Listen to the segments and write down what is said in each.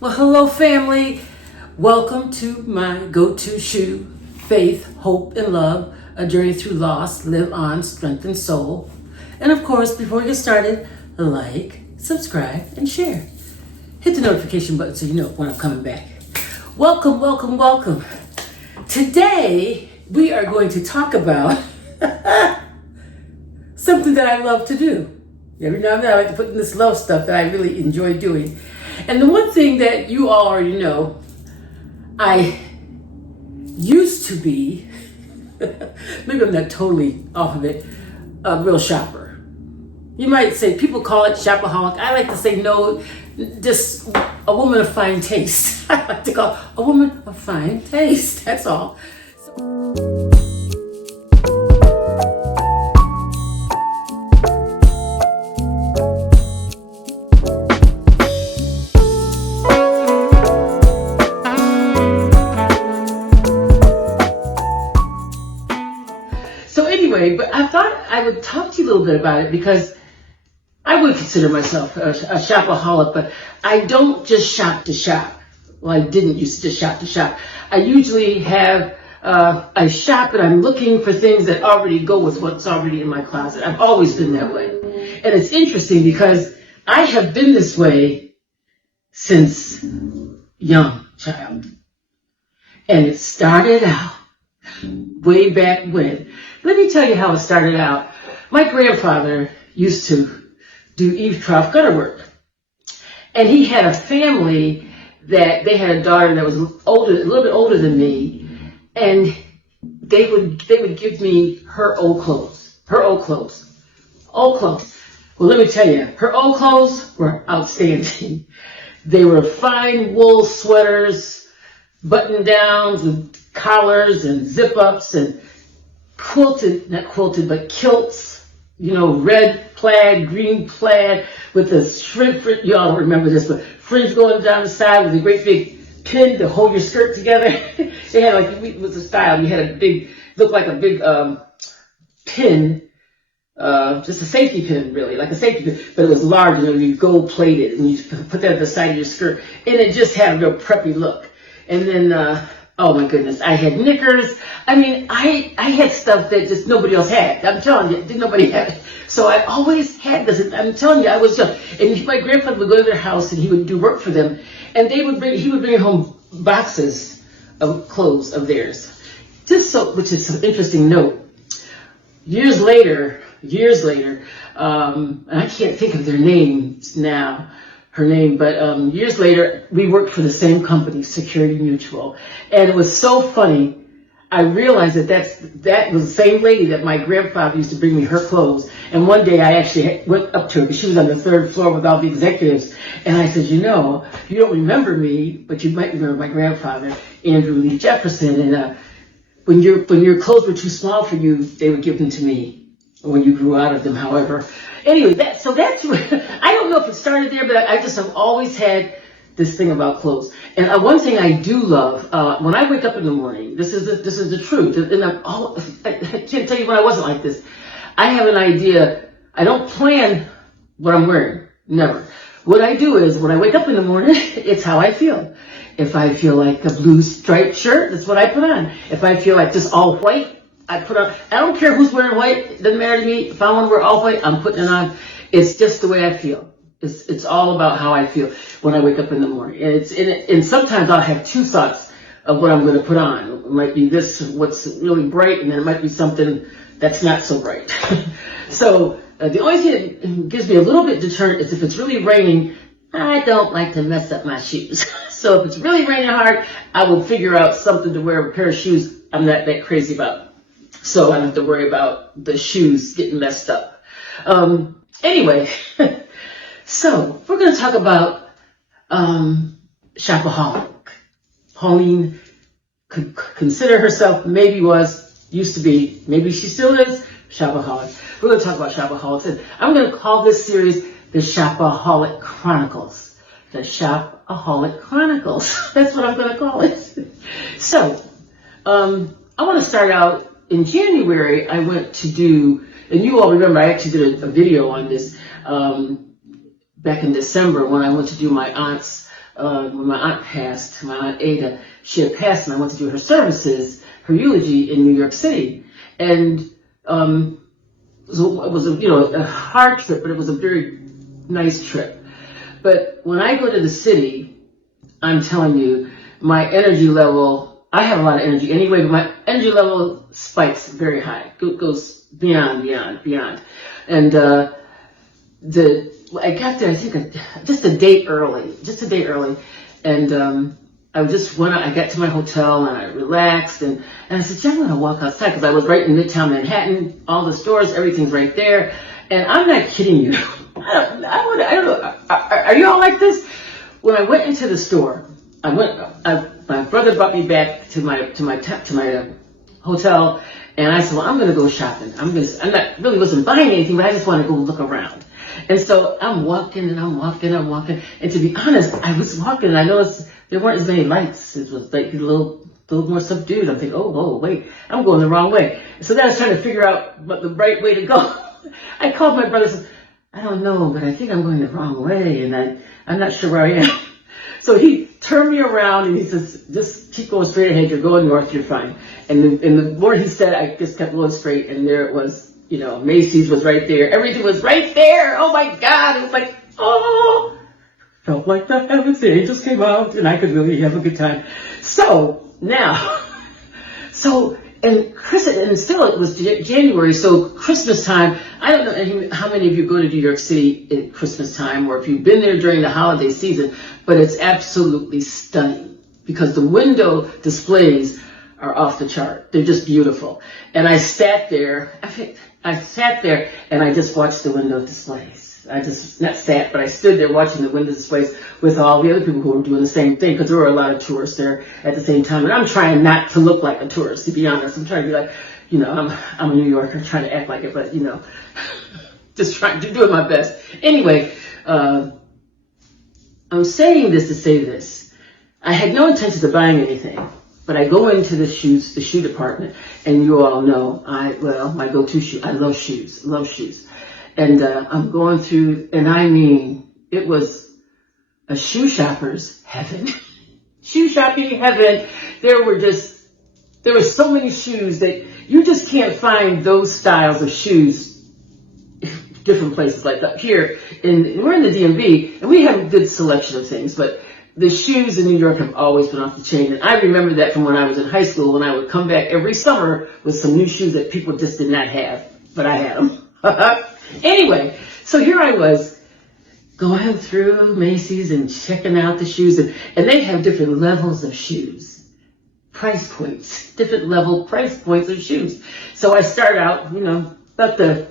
Well, hello family. Welcome to my go-to shoe, Faith, Hope, and Love, a journey through loss, live on, strengthen soul. And of course, before we get started, like, subscribe, and share. Hit the notification button so you know when I'm coming back. Welcome, welcome, welcome. Today, we are going to talk about something that I love to do. Every now and then I like to put in this love stuff that I really enjoy doing. And the one thing that you all already know, I used to be, maybe I'm not totally off of it, a real shopper. You might say, people call it Shopaholic. I like to say, no, just a woman of fine taste. I like to call it a woman of fine taste, that's all. But I thought I would talk to you a little bit about it because I would consider myself a shopaholic, but I don't just shop to shop. Well, I didn't used to just shop to shop. I usually have I shop and I'm looking for things that already go with what's already in my closet. I've always been that way. And it's interesting because I have been this way since young child. And it started out way back when. Let me tell you how it started out. My grandfather used to do eave trough gutter work. And he had a family that they had a daughter that was older, a little bit older than me. And they would give me her old clothes. Old clothes. Well, let me tell you, her old clothes were outstanding. They were fine wool sweaters, button downs with collars and zip ups and not quilted, but kilts, red plaid, green plaid with the shrimp, you all don't remember this, but fringe going down the side with a great big pin to hold your skirt together. They had it was a style. You had a big, looked like a big pin, just a safety pin really, like a safety pin, but it was large and you gold plated and you put that at the side of your skirt and it just had a real preppy look. And then, oh my goodness, I had knickers. I mean, I had stuff that just nobody else had. I'm telling you, nobody had it. So I always had this. I'm telling you, I was young. And my grandfather would go to their house and he would do work for them. And he would bring home boxes of clothes of theirs. Which is an interesting note. Years later, and I can't think of their names now, but years later, we worked for the same company, Security Mutual. And it was so funny. I realized that was the same lady that my grandfather used to bring me her clothes. And one day I actually went up to her because she was on the third floor with all the executives. And I said, you don't remember me, but you might remember my grandfather, Andrew Lee Jefferson. And when your clothes were too small for you, they would give them to me when you grew out of them, however. Anyway, that's I don't know if it started there, but I just have always had this thing about clothes. And one thing I do love, when I wake up in the morning, this is the truth, and I can't tell you when I wasn't like this. I have an idea. I don't plan what I'm wearing, never. What I do is when I wake up in the morning, it's how I feel. If I feel like a blue striped shirt, that's what I put on. If I feel like just all white, I put on. I don't care who's wearing white, it doesn't matter to me. If I want to wear all white, I'm putting it on. It's just the way I feel. It's all about how I feel when I wake up in the morning. And sometimes I'll have two thoughts of what I'm going to put on. It might be what's really bright, and then it might be something that's not so bright. So the only thing that gives me a little bit deterrent is if it's really raining, I don't like to mess up my shoes. So if it's really raining hard, I will figure out something to wear, a pair of shoes I'm not that crazy about. So I don't have to worry about the shoes getting messed up. Anyway, so we're going to talk about Shopaholic. Pauline could consider herself, used to be, maybe she still is, Shopaholic. We're going to talk about Shopaholics. And I'm going to call this series the Shopaholic Chronicles. The Shopaholic Chronicles. That's what I'm going to call it. So, I want to start out in January. I went to do, and you all remember, I actually did a video on this back in December when I went to do my aunt's, when my aunt passed, my aunt Ada. She had passed, and I went to do her services, her eulogy in New York City. And it was a hard trip, but it was a very nice trip. But when I go to the city, I'm telling you, my energy level, I have a lot of energy anyway, but my energy level spikes very high. It goes beyond. And I got there, I think, just a day early. And I just went out, I got to my hotel and I relaxed and I said, I'm going to walk outside because I was right in Midtown Manhattan, all the stores, everything's right there. And I'm not kidding you. I don't know. Are you all like this? When I went into the store, my brother brought me back to my hotel, and I said, well, I'm going to go shopping. Wasn't buying anything, but I just want to go look around. And so I'm walking. And to be honest, I was walking and I noticed there weren't as many lights. It was like a little more subdued. I'm thinking, oh, wait, I'm going the wrong way. So then I was trying to figure out what the right way to go. I called my brother and said, I don't know, but I think I'm going the wrong way, and I'm not sure where I am. So he turned me around, and he says, just keep going straight ahead. You're going north, you're fine. And the more he said, I just kept going straight, and there it was. Macy's was right there. Everything was right there. Oh, my God. It was like, felt like the heavens. The angels came out, and I could really have a good time. So now, and still it was January, so Christmas time, I don't know how many of you go to New York City at Christmas time or if you've been there during the holiday season, but it's absolutely stunning because the window displays are off the chart. They're just beautiful. And I sat there and I just watched the window displays. I stood there watching the window displays with all the other people who were doing the same thing because there were a lot of tourists there at the same time. And I'm trying not to look like a tourist, to be honest. I'm trying to be like, I'm a New Yorker, trying to act like it, but, just trying to do my best. Anyway, I'm saying this to say this. I had no intention of buying anything, but I go into the shoe department, and you all know, my go-to shoe, I love shoes. And I'm going through, and I mean, it was a shoe shopper's heaven. Shoe shopping heaven. There were so many shoes that you just can't find those styles of shoes different places like that. Here, we're in the DMV, and we have a good selection of things, but the shoes in New York have always been off the chain. And I remember that from when I was in high school, when I would come back every summer with some new shoes that people just did not have, but I had them. Anyway, so here I was going through Macy's and checking out the shoes, and they have different levels of shoes, price points, different level price points of shoes. So I start out, about the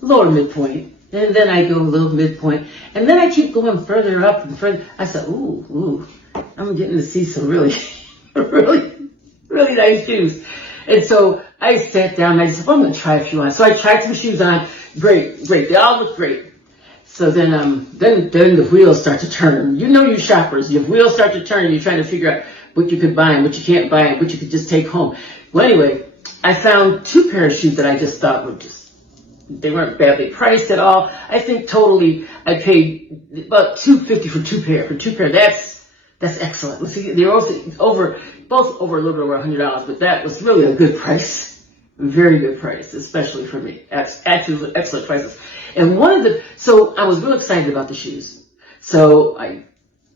lower midpoint, and then I go a little midpoint, and then I keep going further up and further. I said, ooh, I'm getting to see some really, really, really nice shoes. And so I sat down and I said, well, I'm going to try a few on. So I tried some shoes on. Great. They all look great. So then the wheels start to turn. You shoppers, your wheels start to turn and you're trying to figure out what you could buy and what you can't buy and what you could just take home. Well, anyway, I found 2 pairs of shoes that I just thought they weren't badly priced at all. I think totally I paid about $250 for 2 pair. For 2 pair, that's excellent. Let's see, they're also both over a little bit over $100, but that was really a good price. Very good price, especially for me. Actually, excellent prices. And so I was real excited about the shoes. So I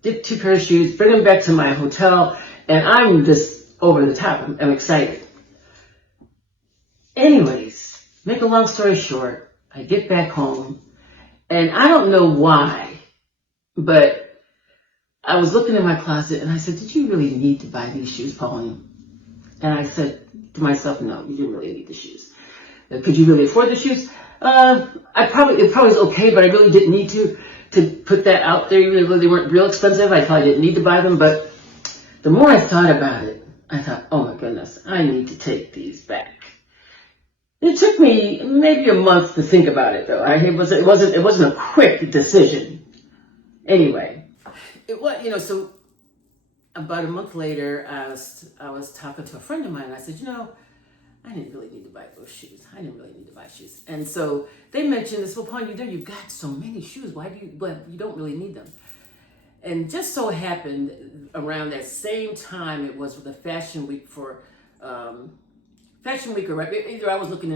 did 2 pairs of shoes, bring them back to my hotel, and I'm just over the top. I'm excited. Anyways, make a long story short, I get back home, and I don't know why, But I was looking in my closet and I said, did you really need to buy these shoes, Pauline? And I said to myself, no, you didn't really need the shoes. Could you really afford the shoes? It probably was okay, but I really didn't need to put that out there. Even though they weren't real expensive, I probably didn't need to buy them. But the more I thought about it, I thought, oh my goodness, I need to take these back. It took me maybe a month to think about it, though. It wasn't a quick decision. Anyway, it was, so about a month later, I was talking to a friend of mine, and I said, I didn't really need to buy those shoes. I didn't really need to buy shoes. And so they mentioned this, well, Paul, you've got so many shoes. But you don't really need them. And just so happened around that same time, it was the Fashion Week Fashion Week, or either I was looking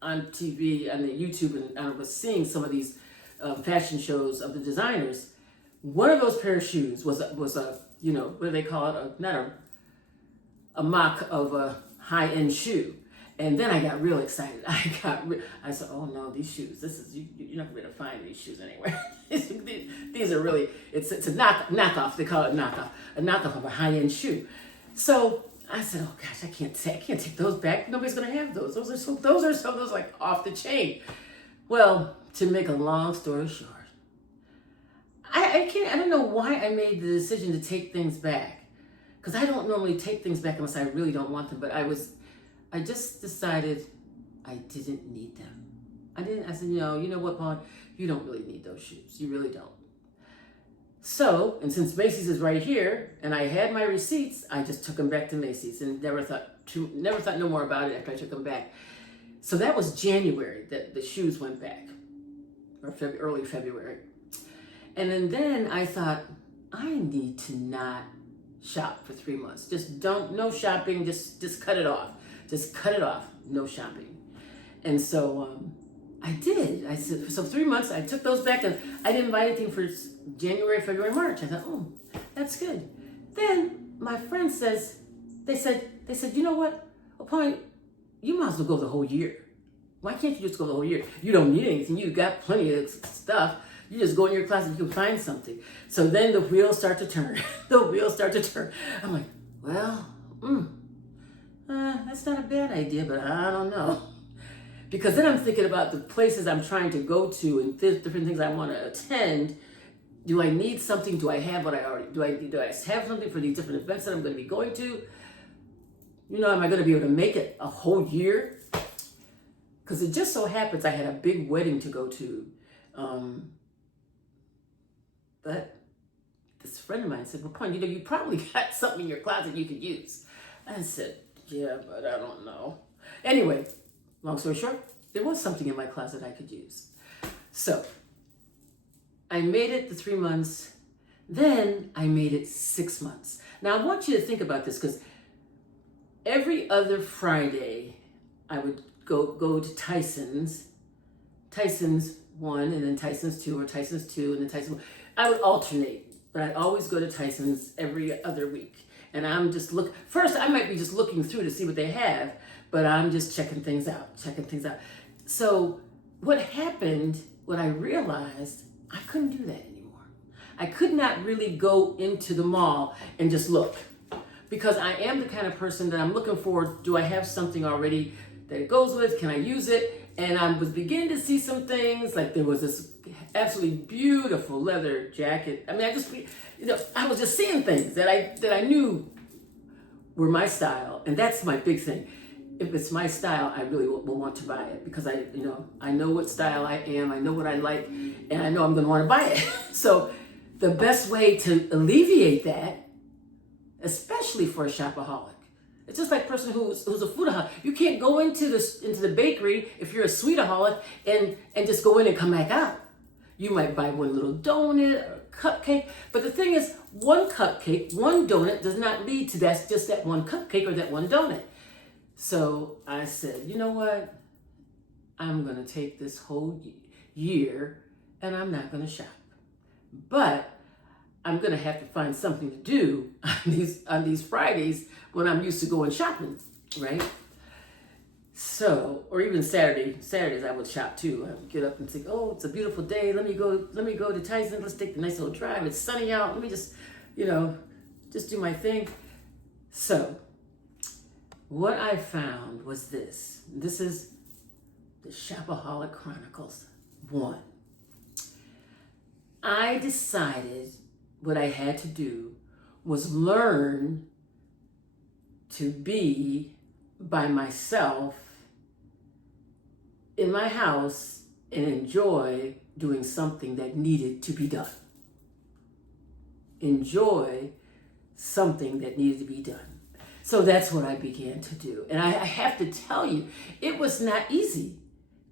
on TV, on the YouTube, and I was seeing some of these fashion shows of the designers. One of those pair of shoes was a what do they call it? Not a mock of a high-end shoe. And then I got real excited. I said, oh no, these shoes, you're not going to be able to find these shoes anywhere. These are really, it's a knockoff. They call it a knockoff of a high-end shoe. So I said, oh gosh, I can't take those back. Nobody's going to have those. Those are like off the chain. Well, to make a long story short, I don't know why I made the decision to take things back. Because I don't normally take things back unless I really don't want them. But I just decided I didn't need them. I said, you know what, Paul, you don't really need those shoes. You really don't. So, and since Macy's is right here, and I had my receipts, I just took them back to Macy's and never thought no more about it after I took them back. So that was January that the shoes went back, or early February. And then I thought, I need to not shop for 3 months. No shopping, just cut it off. Just cut it off, no shopping. And so I did. I said, so 3 months, I took those back, and I didn't buy anything for January, February, March. I thought, oh, that's good. Then my friend says, they said, you know what? Well, Paul, you might as well go the whole year. Why can't you just go the whole year? You don't need anything. You got plenty of stuff. You just go in your closet, you can find something. So then the wheels start to turn. I'm like, well, that's not a bad idea, but I don't know. Because then I'm thinking about the places I'm trying to go to and different things I want to attend. Do I need something? Do I have what I already, do I have something for these different events that I'm going to be going to? Am I going to be able to make it a whole year? Because it just so happens I had a big wedding to go to. But this friend of mine said, well, Paul, you probably got something in your closet you could use. I said, yeah, but I don't know. Anyway, long story short, there was something in my closet I could use. So I made it the 3 months. Then I made it 6 months. Now I want you to think about this, because every other Friday I would go to Tyson's 1, and then Tyson's 2, or Tyson's 2, and then Tyson's 1. I would alternate, but I'd always go to Tyson's every other week. And I'm just first I might be just looking through to see what they have, but I'm just checking things out. So what I realized, I couldn't do that anymore. I could not really go into the mall and just look, because I am the kind of person that I'm looking for, do I have something already that it goes with? Can I use it? And I was beginning to see some things, like there was this absolutely beautiful leather jacket. I mean, I was just seeing things that I knew were my style, and that's my big thing. If it's my style, I really will want to buy it, because I know what style I am, I know what I like, and I know I'm going to want to buy it. So the best way to alleviate that, especially for a shopaholic, it's just like a person who's a foodaholic. You can't go into the bakery if you're a sweetaholic and just go in and come back out. You might buy one little donut or cupcake, but the thing is, one cupcake, one donut does not lead to just that one cupcake or that one donut. So I said, you know what? I'm going to take this whole year and I'm not going to shop. But I'm going to have to find something to do on these Fridays when I'm used to going shopping, right? So, or even Saturdays I would shop too. I would get up and think, oh, it's a beautiful day. Let me go to Tyson. Let's take the nice little drive. It's sunny out. Let me just, just do my thing. So, what I found was this. This is the Shopaholic Chronicles 1. I decided what I had to do was learn to be by myself in my house and enjoy doing something that needed to be done. Enjoy something that needed to be done. So that's what I began to do. And I have to tell you, it was not easy.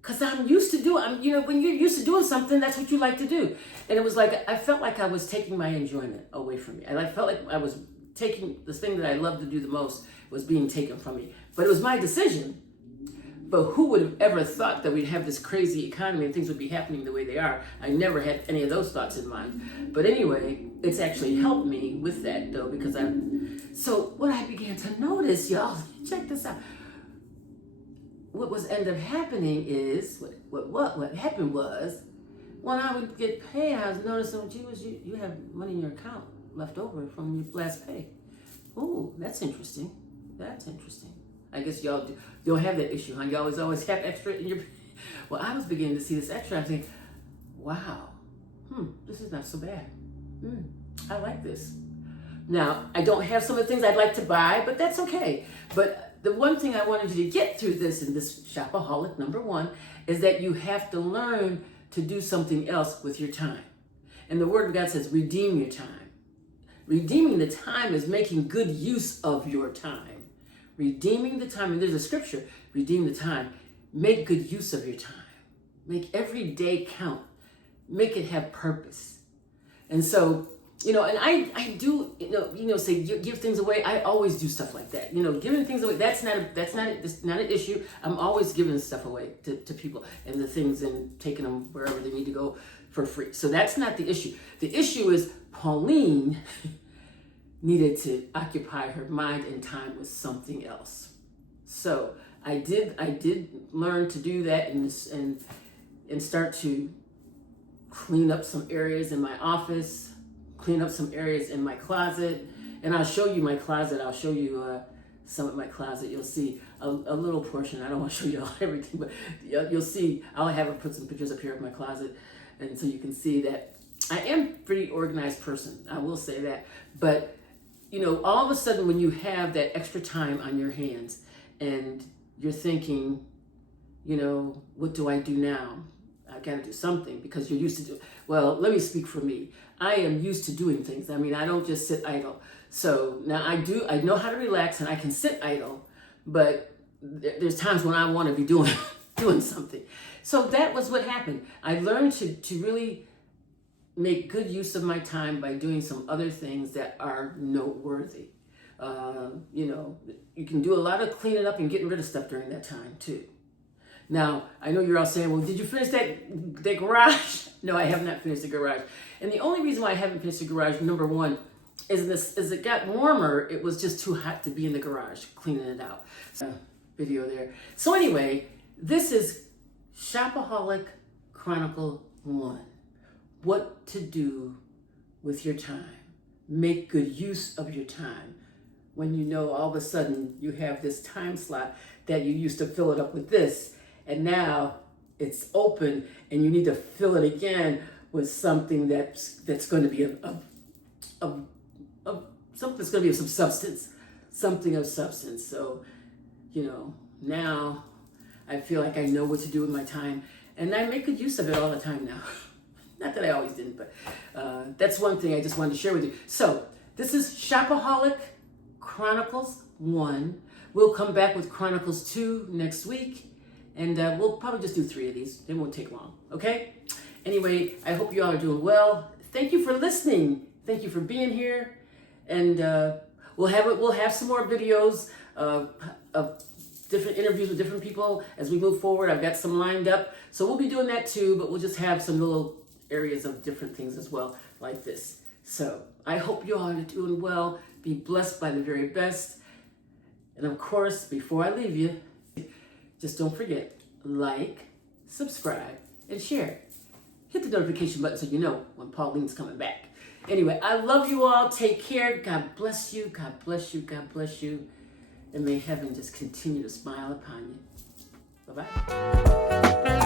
Because I'm used to doing, when you're used to doing something, that's what you like to do. And it was like, I felt like I was taking my enjoyment away from me. I felt like I was taking the thing that I love to do the most was being taken from me. But it was my decision. But who would have ever thought that we'd have this crazy economy and things would be happening the way they are? I never had any of those thoughts in mind. But anyway, it's actually helped me with that though, because so what I began to notice, y'all, check this out. What was ended up happening is, what happened was, when I would get paid, I was noticing, you have money in your account left over from your last pay. Ooh, that's interesting. That's interesting. I guess y'all don't have that issue, huh? You always have extra in your. Well, I was beginning to see this extra. I'm thinking, wow, this is not so bad. I like this. Now, I don't have some of the things I'd like to buy, but that's okay. But the one thing I wanted you to get through this in this Shopaholic number 1 is that you have to learn to do something else with your time. And the Word of God says, redeem your time. Redeeming the time is making good use of your time. Redeeming the time, and there's a scripture, redeem the time. Make good use of your time. Make every day count. Make it have purpose. And so, and I do, say give things away. I always do stuff like that. Giving things away, that's not an issue. I'm always giving stuff away to people and the things and taking them wherever they need to go for free. So that's not the issue. The issue is Pauline needed to occupy her mind and time with something else. So I did learn to do that and start to clean up some areas in my office, clean up some areas in my closet, and I'll show you my closet. I'll show you some of my closet. You'll see a little portion. I don't want to show you all everything, but you'll see. I'll put some pictures up here of my closet, and so you can see that I am a pretty organized person. I will say that, but all of a sudden when you have that extra time on your hands and you're thinking, what do I do now? I got to do something because you're used to do. Well, let me speak for me. I am used to doing things. I mean, I don't just sit idle. So now I know how to relax and I can sit idle, but there's times when I want to be doing something. So that was what happened. I learned to really make good use of my time by doing some other things that are noteworthy. You can do a lot of cleaning up and getting rid of stuff during that time too. Now, I know you're all saying, well, did you finish that garage? No, I have not finished the garage. And the only reason why I haven't finished the garage, number 1, is it got warmer, it was just too hot to be in the garage cleaning it out. So, video there. So anyway, this is Shopaholic Chronicle 1. What to do with your time. Make good use of your time. When all of a sudden you have this time slot that you used to fill it up with this, and now it's open and you need to fill it again with something that's going to be something that's going to be of some substance, something of substance. So, now I feel like I know what to do with my time, and I make good use of it all the time now. Not that I always didn't, but that's one thing I just wanted to share with you. So this is Shopaholic Chronicles 1. We'll come back with Chronicles 2 next week, and we'll probably just do 3 of these. They won't take long, okay? Anyway, I hope you all are doing well. Thank you for listening. Thank you for being here, and we'll have some more videos of different interviews with different people as we move forward. I've got some lined up, so we'll be doing that too, but we'll just have some little areas of different things as well, like this. So I hope you all are doing well. Be blessed by the very best. And of course, before I leave you, Just don't forget, like, subscribe, and share. Hit the notification button so you know when Pauline's coming back. Anyway, I love you all. Take care. God bless you. God bless you. God bless you. And may heaven just continue to smile upon you. Bye-bye.